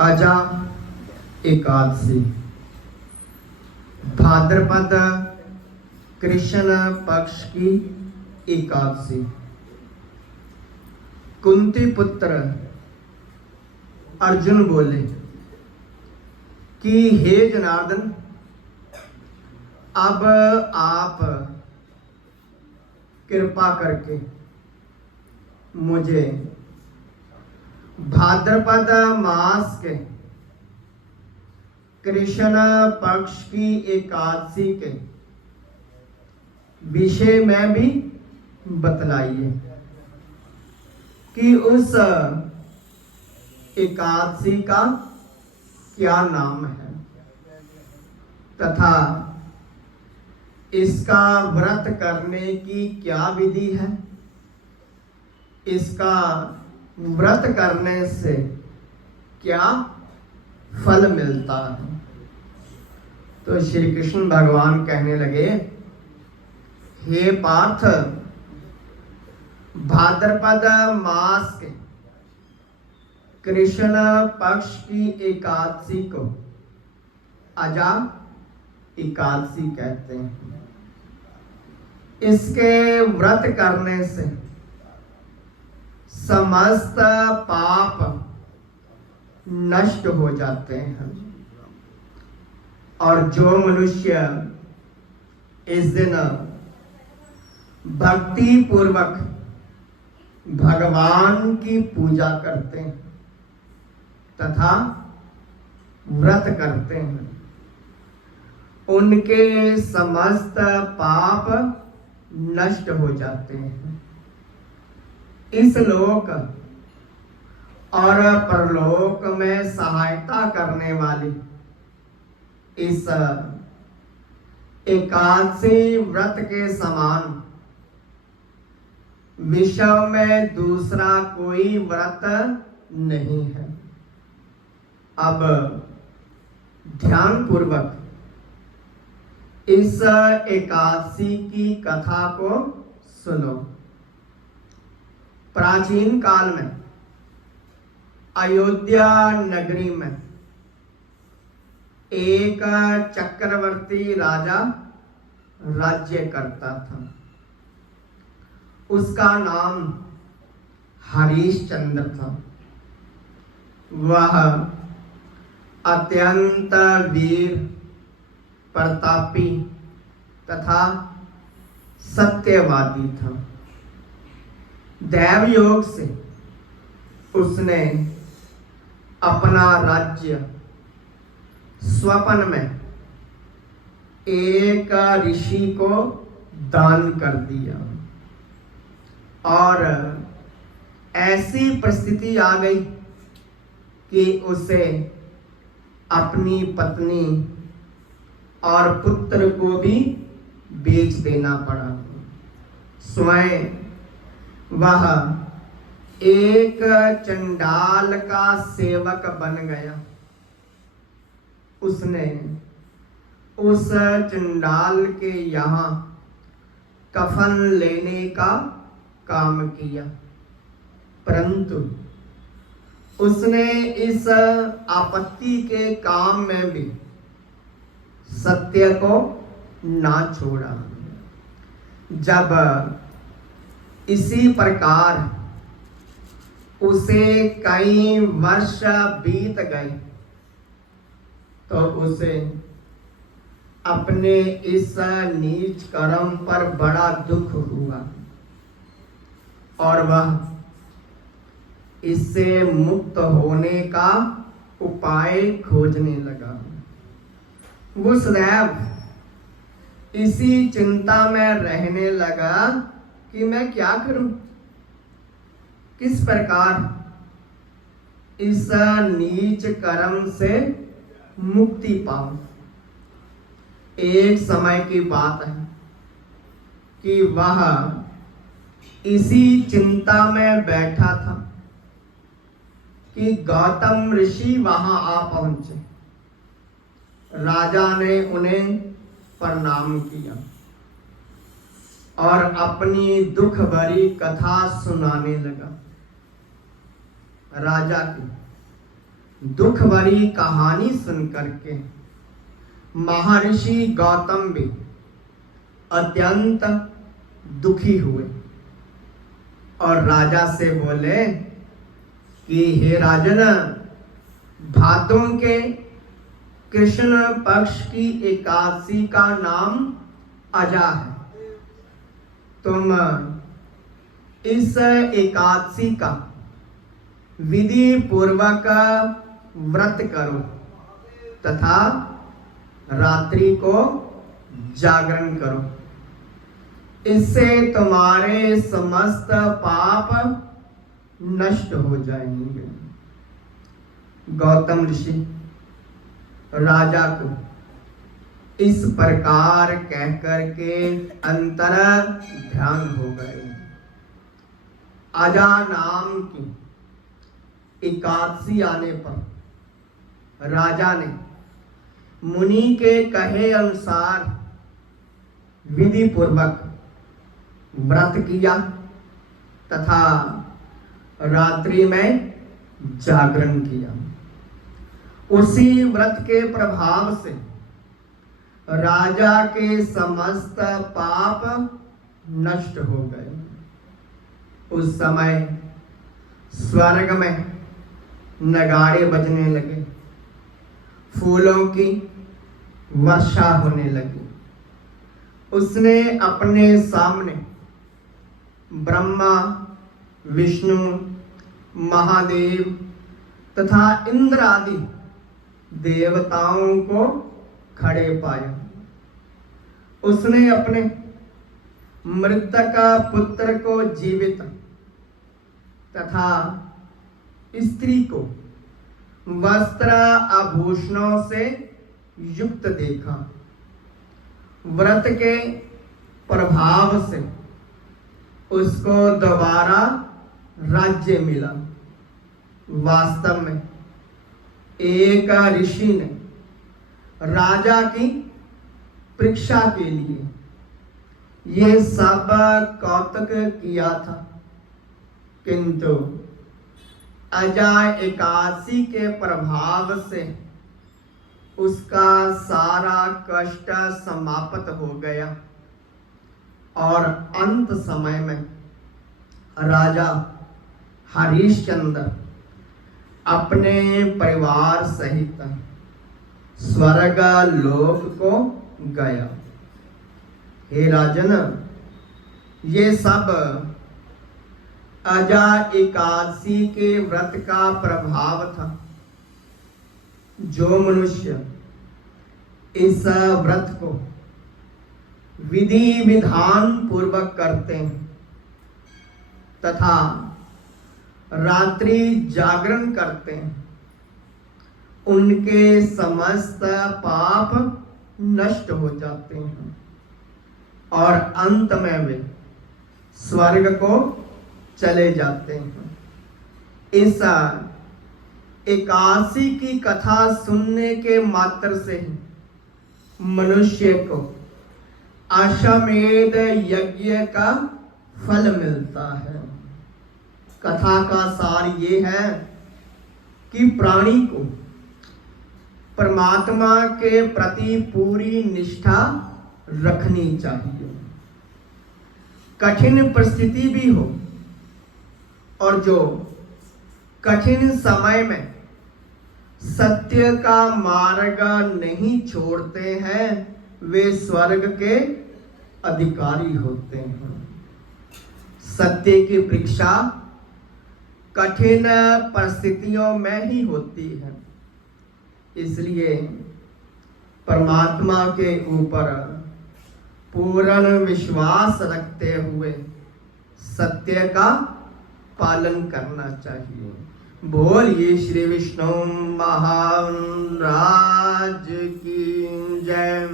आजा एकादशी भाद्रपद कृष्ण पक्ष की एकादशी। कुंती पुत्र अर्जुन बोले कि हे जनार्दन, अब आप कृपा करके मुझे भाद्रपद मास के कृष्ण पक्ष की एकादशी के विषय में भी बतलाइए कि उस एकादशी का क्या नाम है तथा इसका व्रत करने की क्या विधि है, इसका व्रत करने से क्या फल मिलता है। तो श्री कृष्ण भगवान कहने लगे, हे पार्थ, भाद्रपद मास के कृष्ण पक्ष की एकादशी को अजा एकादशी कहते हैं। इसके व्रत करने से समस्त पाप नष्ट हो जाते हैं और जो मनुष्य इस दिन भक्ति पूर्वक भगवान की पूजा करते हैं तथा व्रत करते हैं, उनके समस्त पाप नष्ट हो जाते हैं। इस लोक और परलोक में सहायता करने वाली इस एकादशी व्रत के समान विश्व में दूसरा कोई व्रत नहीं है। अब ध्यान पूर्वक इस एकादशी की कथा को सुनो। प्राचीन काल में अयोध्या नगरी में एक चक्रवर्ती राजा राज्य करता था। उसका नाम हरिश्चंद्र था। वह अत्यंत वीर, प्रतापी तथा सत्यवादी था। दैव योग से उसने अपना राज्य स्वप्न में एक ऋषि को दान कर दिया और ऐसी परिस्थिति आ गई कि उसे अपनी पत्नी और पुत्र को भी बेच देना पड़ा। स्वयं वह एक चंडाल का सेवक बन गया। उसने उस चंडाल के यहाँ कफन लेने का काम किया, परंतु उसने इस आपत्ति के काम में भी सत्य को ना छोड़ा। जब इसी प्रकार उसे कई वर्ष बीत गए तो उसे अपने इस नीच कर्म पर बड़ा दुख हुआ और वह इससे मुक्त होने का उपाय खोजने लगा। वो सदैव इसी चिंता में रहने लगा कि मैं क्या करूं, किस प्रकार इस नीच कर्म से मुक्ति पाऊं। एक समय की बात है कि वह इसी चिंता में बैठा था कि गौतम ऋषि वहां आ पहुंचे। राजा ने उन्हें प्रणाम किया और अपनी दुख भरी कथा सुनाने लगा। राजा की दुख भरी कहानी सुन करके महर्षि गौतम भी अत्यंत दुखी हुए और राजा से बोले कि हे राजन, भादों के कृष्ण पक्ष की एकादशी का नाम अजा है। तुम इस एकादशी का विधि पूर्वक व्रत करो तथा रात्रि को जागरण करो। इससे तुम्हारे समस्त पाप नष्ट हो जाएंगे। गौतम ऋषि राजा को इस प्रकार कहकर के अंतर ध्यान हो गए। अजा नाम की एकादशी आने पर राजा ने मुनि के कहे अनुसार विधि पूर्वक व्रत किया तथा रात्रि में जागरण किया। उसी व्रत के प्रभाव से राजा के समस्त पाप नष्ट हो गए। उस समय स्वर्ग में नगाड़े बजने लगे, फूलों की वर्षा होने लगी। उसने अपने सामने ब्रह्मा, विष्णु, महादेव तथा इंद्र आदि देवताओं को खड़े पाया। उसने अपने मृतक पुत्र को जीवित तथा स्त्री को वस्त्र आभूषणों से युक्त देखा। व्रत के प्रभाव से उसको दोबारा राज्य मिला। वास्तव में एक ऋषि ने राजा की परीक्षा के लिए ये सब कौतुक किया था, किंतु अजा एकादशी के प्रभाव से उसका सारा कष्ट समाप्त हो गया और अंत समय में राजा हरिश्चंद्र अपने परिवार सहित स्वर्ग लोक को गया। हे राजन, ये सब अजा एकादशी के व्रत का प्रभाव था। जो मनुष्य इस व्रत को विधि विधान पूर्वक करते हैं तथा रात्रि जागरण करते हैं, उनके समस्त पाप नष्ट हो जाते हैं और अंत में वे स्वर्ग को चले जाते हैं। इस एकादशी की कथा सुनने के मात्र से ही मनुष्य को अश्वमेध यज्ञ का फल मिलता है। कथा का सार ये है कि प्राणी को परमात्मा के प्रति पूरी निष्ठा रखनी चाहिए। कठिन परिस्थिति भी हो और जो कठिन समय में सत्य का मार्ग नहीं छोड़ते हैं, वे स्वर्ग के अधिकारी होते हैं। सत्य की परीक्षा कठिन परिस्थितियों में ही होती है। इसलिए परमात्मा के ऊपर पूर्ण विश्वास रखते हुए सत्य का पालन करना चाहिए। बोलिए श्री विष्णु महाराज की जय।